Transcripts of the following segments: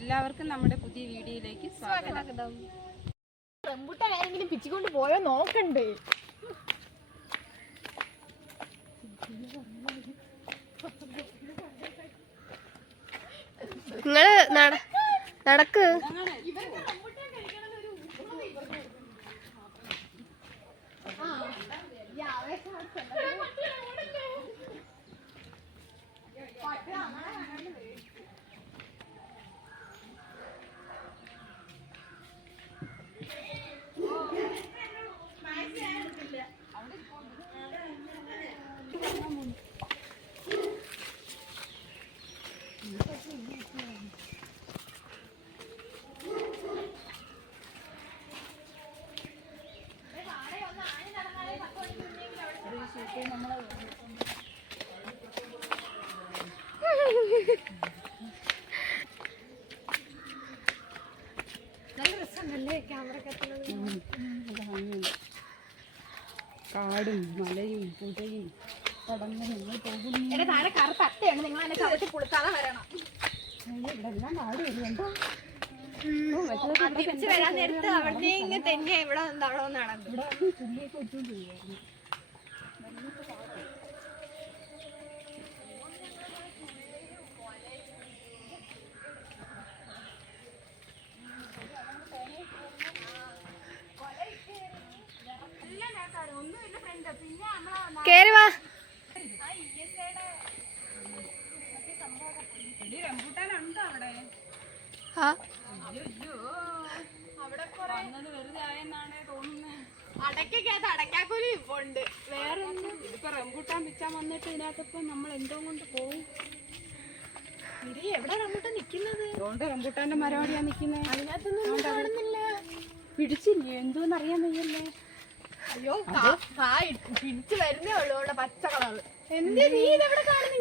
എല്ലാവർക്കും നമ്മുടെ പുതിയ വീഡിയോയിലേക്ക് സ്വാഗതം. റംബൂട്ടാൻ ആരെങ്കിലും പിച്ചിക്കൊണ്ട് പോയോ നോക്കണ്ടേ? നിങ്ങള് നടക്ക്. കാടും മലയും പുഴയും കടന്ന് നിങ്ങൾ പോകുന്നു. താഴെ കറുത്തട്ടയാണ്, നിങ്ങൾ എന്നെ ചവിട്ടി പുളുത്താതെ വരണം. ഇവിടെല്ലാം കാട് വരുന്നുണ്ടോ? തിരിച്ചു വരാൻ നേരത്ത് അവിടെ തന്നെ ഇവിടെ അവിടെ നടന്നു. ഇവിടെ പുള്ളിയൊക്കെ വെച്ചോണ്ട് പോവായിരുന്നു. കേറി വാ. റംബൂട്ടാനുണ്ടോ അവിടെ? വെറുതെ ആയെന്നാണ് തോന്നുന്നത്. അടയ്ക്കകത്ത് അടയ്ക്കാക്കൂലി ഇപ്പൊ ഉണ്ട്. വേറെ ഇതിപ്പോ റംബൂട്ടാൻ പിച്ചാൻ വന്നിട്ട് ഇതിനകത്തിപ്പോ നമ്മൾ എന്തോ കൊണ്ട് പോകും. എവിടെ റംബൂട്ടാൻ നിക്കുന്നത്? അതുകൊണ്ട് റംബൂട്ടാന്റെ മരവാടിയാ നിക്കുന്നത്. അതിനകത്തൊന്നും കാണുന്നില്ല. പിടിച്ചില്ലേ? എന്തോന്ന് അറിയാൻ വയ്യല്ലേ? അയ്യോ, പിടിച്ചു വരുന്നേ ഉള്ളൂ. അവിടെ പച്ച കളറ്. എന്ത് നീ ഇതെവിടെ കാണുന്നു?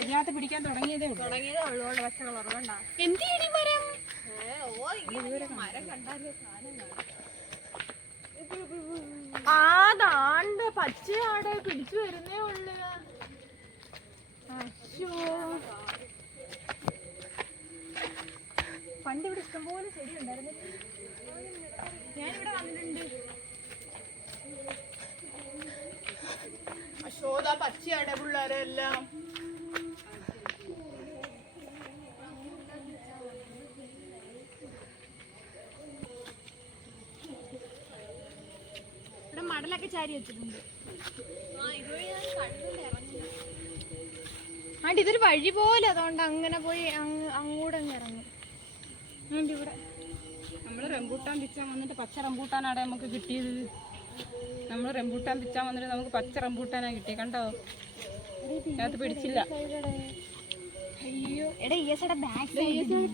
ഇതിനകത്ത് പിടിക്കാൻ തുടങ്ങിയതേ ഉള്ളൂ. അവിടെ പച്ച കളറ് കണ്ടാ? എന്ത് ഇടി മരം? മരം കണ്ടാലേ ആണ്ട് പച്ചയാടെ പിടിച്ചു വരുന്നേ ഉള്ളു. അയ്യോ, പണ്ട് ഇവിടെ ഇഷ്ടംപോലെ ചെടി ഉണ്ടായിരുന്നു. ഞാനിവിടെ വന്നിട്ടുണ്ട്. അശോദ പച്ചയാടെ പിള്ളേരെല്ലാം. ഇവിടെ മടലൊക്കെ ചാരി വെച്ചിട്ടുണ്ട്. ആണ്ട് ഇതൊരു വഴി പോലെ, അതുകൊണ്ട് അങ്ങനെ പോയി അങ്ങോട്ട് അങ്ങ് ഇറങ്ങും. ഇവിടെ നമ്മൾ റംബൂട്ടാൻ പിച്ചാൻ വന്നിട്ട് പച്ച റംബൂട്ടാനാണ് നമുക്ക് കിട്ടിയത്. നമ്മൾ റംബൂട്ടാൻ പിച്ചാൻ വന്നിട്ട് നമുക്ക് പച്ച റംബൂട്ടാനാണ് കിട്ടിയത്. കണ്ടോ? അതിനകത്ത് പിടിച്ചില്ല. അയ്യോ, എടാ ഈയസയുടെ ബാക്ക്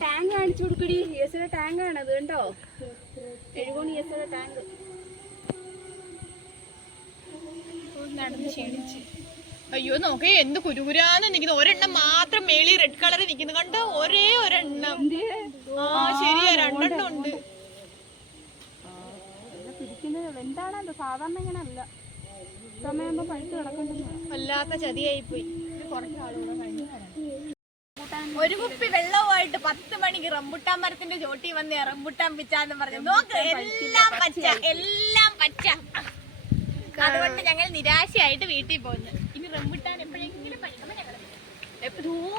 ടാങ്ക് കാണിച്ചു കൊടുക്കടി. ഈയസയുടെ ടാങ്ക് ആണ് അത്. കണ്ടോ? 70 ഈയസയുടെ ടാങ്ക്. നടന്ന് ക്ഷീണിച്ച്. അയ്യോ നോക്കേ, എന്ത് കുരുകുരാന്ന് നിൽക്കുന്നു. ഒരെണ്ണം മാത്രം മേളി റെഡ് കളറിൽ നിൽക്കുന്നു. കണ്ടോ? ഒരേ ഒരെണ്ണം. ശരിയാ, രണ്ടെണ്ണം ഉണ്ട്. എന്താണത്? സാധാരണ ഇങ്ങനെ അല്ല. സമയമാകുമ്പോ പഴുത്ത് കിടക്കണ്ടെന്ന്. വല്ലാത്ത ചതിയായിപ്പോയി. ഒരു കുപ്പി വെള്ളവുമായിട്ട് 10 മണിക്ക് റംബുട്ടാൻ മരത്തിന്റെ ചോട്ടി വന്ന് റംബുട്ടാൻ പിച്ചാന്ന് പറഞ്ഞു. നോക്ക്, എല്ലാം പച്ച, എല്ലാം പച്ച. അതുകൊണ്ട് ഞങ്ങൾ നിരാശയായിട്ട് വീട്ടിൽ പോകുന്നു. ഇനി റംബുട്ടാൻ എപ്പോഴെങ്കിലും പറ്റുമ്പോ ഞങ്ങൾ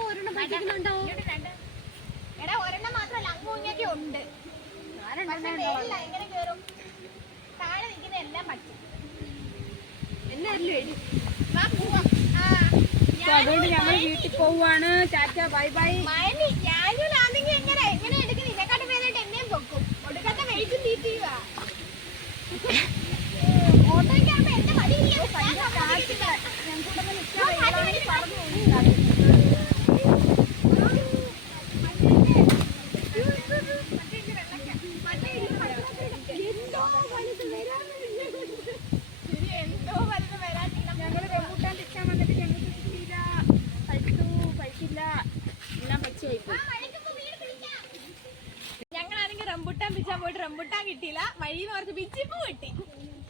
ഒരെണ്ണം പറ്റിക്കുന്നുണ്ടോ? എടാ, ഒരെണ്ണം മാത്രമല്ല, അങ്ങൂഞ്ഞൊക്കെ ഉണ്ട്. എങ്ങനെ കേറും? താഴെ നിൽക്കുന്ന എല്ലാം പച്ച. അതുകൊണ്ട് ഞങ്ങൾ വീട്ടിൽ പോവാണ്. Tata, bye bye. ഞാനാണെങ്കിൽ എങ്ങനെ എടുക്കും? ഇതിനെക്കാട്ടും പേരായിട്ട് എന്നെയും പൊക്കും. ഒടുക്കത്തെ വെയിറ്റും തീറ്റീവാ. ഓട്ടോയ്ക്കാകുമ്പോ എന്റെ മടിയില്ല. ഞങ്ങളാണെങ്കിൽ റംബുട്ടാൻ പിച്ചാൻ പോയിട്ട് റംബുട്ടാൻ കിട്ടിയില്ല. വഴിന്ന് കുറച്ച് പിച്ചിപ്പൂ കിട്ടി.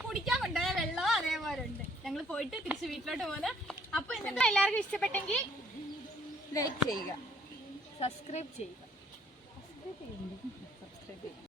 കുടിക്കാൻ കൊണ്ടുപോയ വെള്ളവും അതേപോലെ ഉണ്ട്. ഞങ്ങൾ പോയിട്ട് തിരിച്ച് വീട്ടിലോട്ട് പോകുന്നത്. അപ്പൊ ഇന്നത്തെ എല്ലാവർക്കും ഇഷ്ടപ്പെട്ടെങ്കിൽ ലൈക്ക് ചെയ്യുക, സബ്സ്ക്രൈബ് ചെയ്യുക. സബ്സ്ക്രൈബ് ചെയ്യുന്നുണ്ട്. സബ്സ്ക്രൈബ് ചെയ്യുക.